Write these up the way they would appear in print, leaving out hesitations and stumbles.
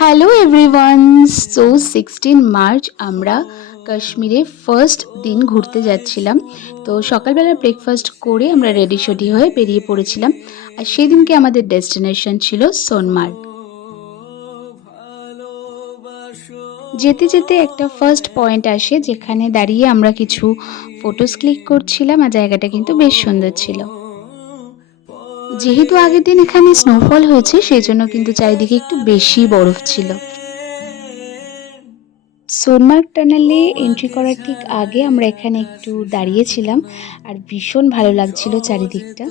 Hello everyone. So 16 March আমরা কাশ্মীরে first দিন ঘুরতে যাচ্ছিলাম। তো সকালবেলা ব্রেকফাস্ট করে আমরা রেডি সেডি হয়ে বেরিয়ে পড়েছিলাম। আর সেদিনকে আমাদের ডেস্টিনেশন ছিল সোনমার্গ। যেতে যেতে একটা ফার্স্ট পয়েন্ট আসে যেখানে দাঁড়িয়ে আমরা কিছু ফটোস ক্লিক করছিলাম, আর জায়গাটা কিন্তু বেশ সুন্দর ছিল। যেহেতু আগের দিন এখানে স্নোফল হয়েছে সেই জন্য কিন্তু চারিদিকে একটু বেশি বরফ ছিল। সোনমার্গ টানেলে এন্ট্রি করার ঠিক আগে আমরা এখানে একটু দাঁড়িয়েছিলাম, আর ভীষণ ভালো লাগছিল চারিদিকটা।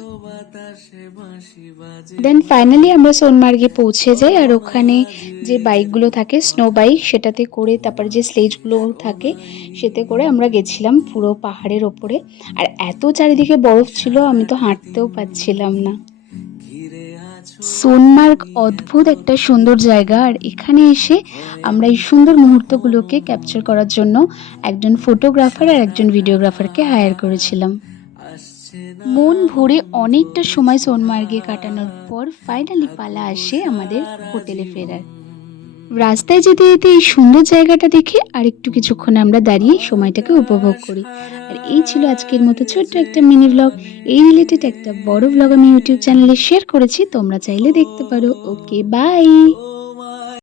দেন ফাইনালি আমরা সোনমার্গে পৌঁছে যাই, আর ওখানে যে বাইকগুলো থাকে স্নো বাইক সেটাতে করে, তারপর যে স্লেজগুলো থাকে সেতে করে আমরা গেছিলাম পুরো পাহাড়ের ওপরে। আর এত চারিদিকে বরফ ছিল আমি তো হাঁটতেও পারছিলাম না। সোনমার্গ অদ্ভুত একটা সুন্দর জায়গা, আর এখানে এসে আমরা এই সুন্দর মুহূর্তগুলোকে ক্যাপচার করার জন্য একজন ফটোগ্রাফার আর একজন ভিডিওগ্রাফারকে হায়ার করেছিলাম। মন ভরে অনেকটা সময় সোনমার্গে কাটানোর পর ফাইনালি পালা আসে আমাদের হোটেলে ফেরার। রাস্তায় যেতে যেতে এই সুন্দর জায়গাটা দেখে আরেকটু কিছুক্ষণ আমরা দাঁড়িয়ে সময়টাকে উপভোগ করি। আর এই ছিল আজকের মতো ছোট্ট একটা মিনি ব্লগ। এই রিলেটেড একটা বড় ব্লগ আমি ইউটিউব চ্যানেলে শেয়ার করেছি, তোমরা চাইলে দেখতে পারো। ওকে, বাই।